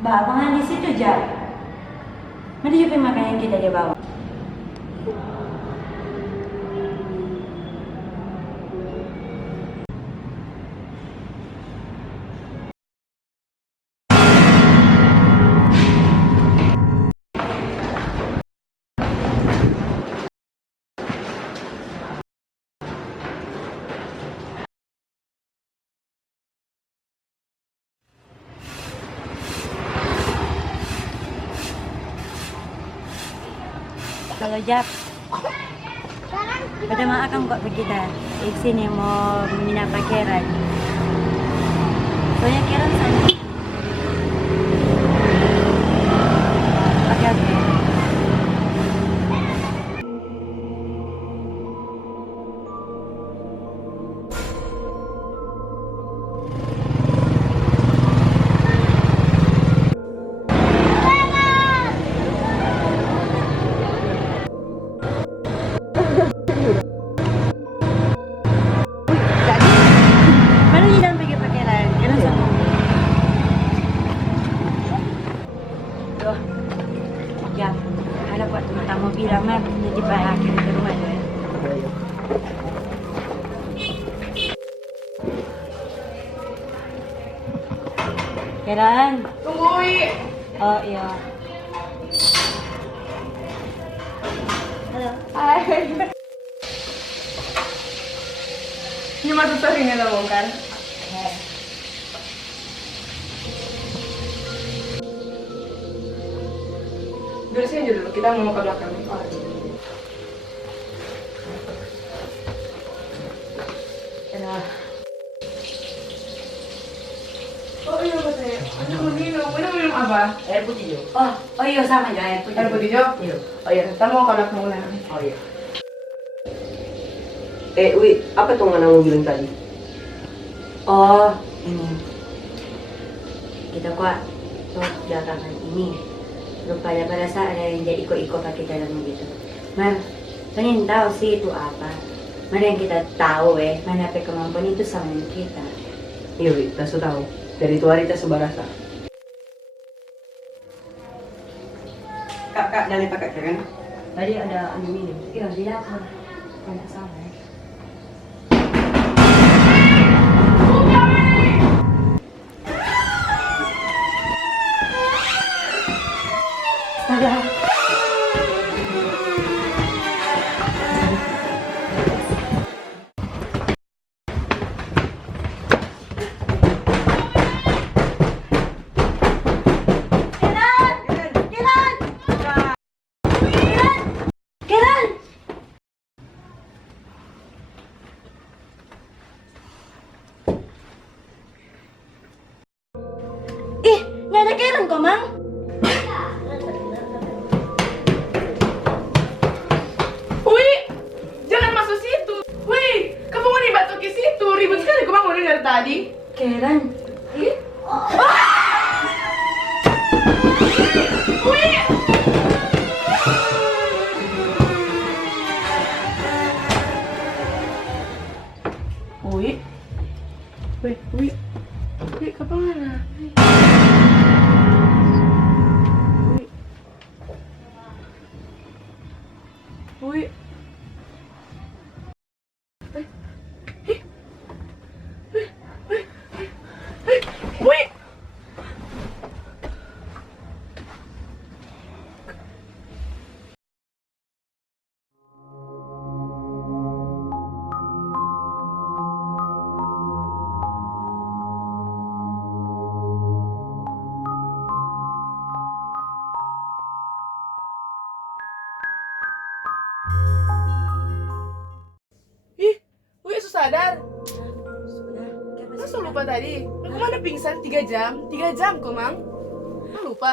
Babangan di situ, Jak. Mana juga makanan kita dia bawa? Kalau Jak, pada makan kok kita di sini mau minat pakeran. Soalnya Karen sana. Oke. Mana ni dalam pergi pakeran? Karen sana. Tuh. Ya, ada buat tamu bilang mah jadi bayar ke rumah tu. Karen. Tunggu, Wi. Oh iya. Halo. Hai. Ini masuk sering ya lo kan? Duduk sini aja dulu, kita mau ke belakang nih. Enak. Oh iya Mas saya. Minum apa? Air putih Jo. Oh iya sama juga air putih. Air putih Jo? Iya. Oh iya, kita mau ke belakang dulu. Oh iya. Wi, apa tuh yang kamu bilang tadi? Oh, ini. Kita kuat tuh belakangan ini. Rupanya pada saat ada yang jadi ikut-ikut pakai dalam gitu. Mar, pengen tahu sih itu apa. Mana yang kita tahu mana apa kemampuan itu sama dengan kita. Iya Wi, kita sudah tahu. Dari itu hari kita sebarasa. Kak, dari pakai kan? Tadi ada aluminium. Iya, di dapur. Tidak salah ya. Astaga. Karen! Ih, nggak ada Karen kok, Mang. Wi, jangan masuk situ. Wi, kamu mau nih batuk ke situ. Ribut sekali kau bangun dari tadi. Karen. Ih. Wi. Wi. Wi. Wi, kau mana? Wi. Wi. Ih, Wi, sadar. Sudah. Masa lupa tadi? Aku mana pingsan 3 jam? 3 jam kok, Mang. Masa lupa?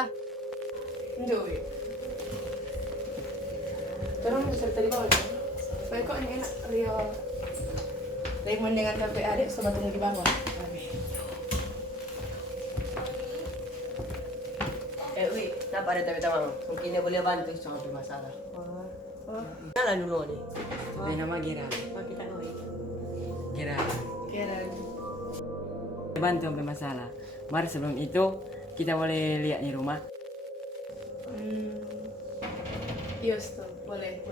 Enggak, Wi. Terus bisa tadi bangun. Baik kok ini enak, Rio. Lemon dengan kafe adik, sobat tunggu di bawah. Wi, kenapa ada tamu-tamu? Mungkin dia boleh bantu soal masalah. Kenalan dulu nih. Dia nama Gerald. Oh, kita tahu. Gerald. Keren. Bantu bermasalah. Mari sebelum itu kita boleh lihat nih rumah. Yes tuh, boleh.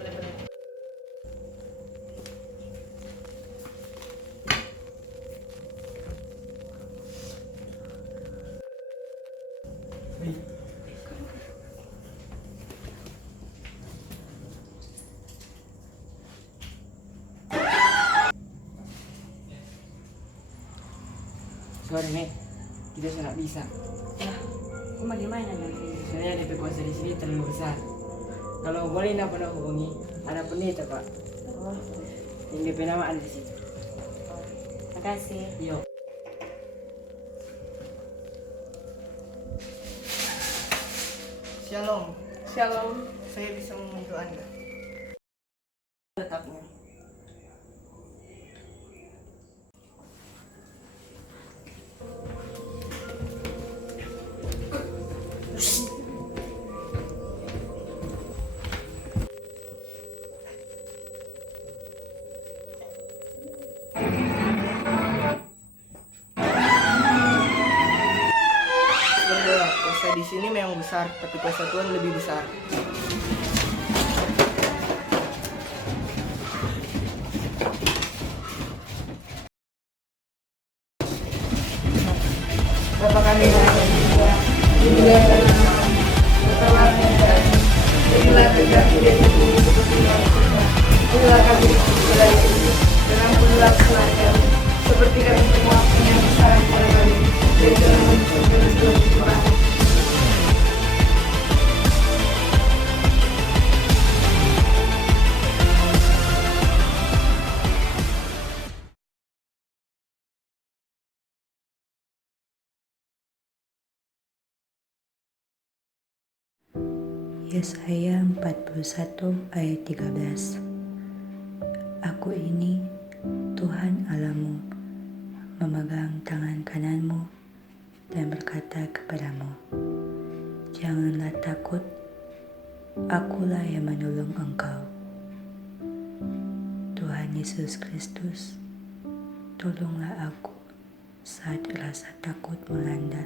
Sorry nih, kita sudah bisa. Kamu gimana nanti? Soalnya DP kuasa di sini terlalu besar. Kalau boleh nak pernah hubungi, ada pendeta Pak. Oh, Yang DP nama ada di sini. makasih. Yuk. Shalom, Shalom. saya bisa membantu Anda. Letaknya. Kuasa di sini memang besar, tapi kuasa Tuhan lebih besar. Bapa kami yang ada di surga, dimuliakan namamu, bertolak jadilah kehendakmu di atas bumi seperti di surga. Berilah kami segala ini, dan ampunilah kesalahan kami, seperti kami mengampuni yang bersalah kepada kami, dan jangan menjadikan kami dalam cobaan. Yesaya 41 ayat 13. Aku ini Tuhan Allahmu, memegang tangan kananmu dan berkata kepadamu, janganlah takut, akulah yang menolong engkau. Tuhan Yesus Kristus, tolonglah aku saat rasa takut melanda.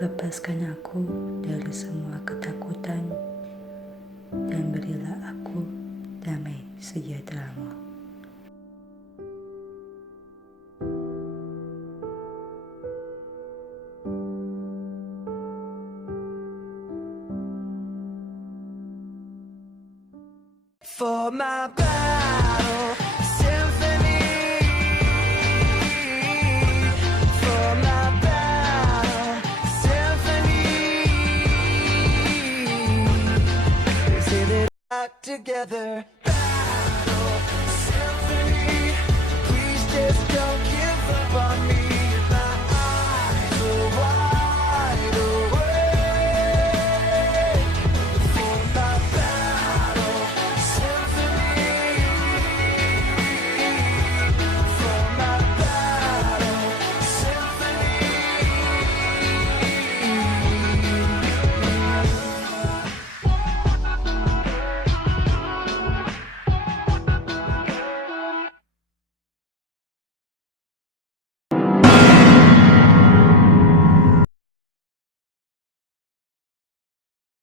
Lepaskan aku dari semua ketakutan dan berilah aku damai sejahtera-Mu. For my battle symphony, for my battle symphony, we say that back together.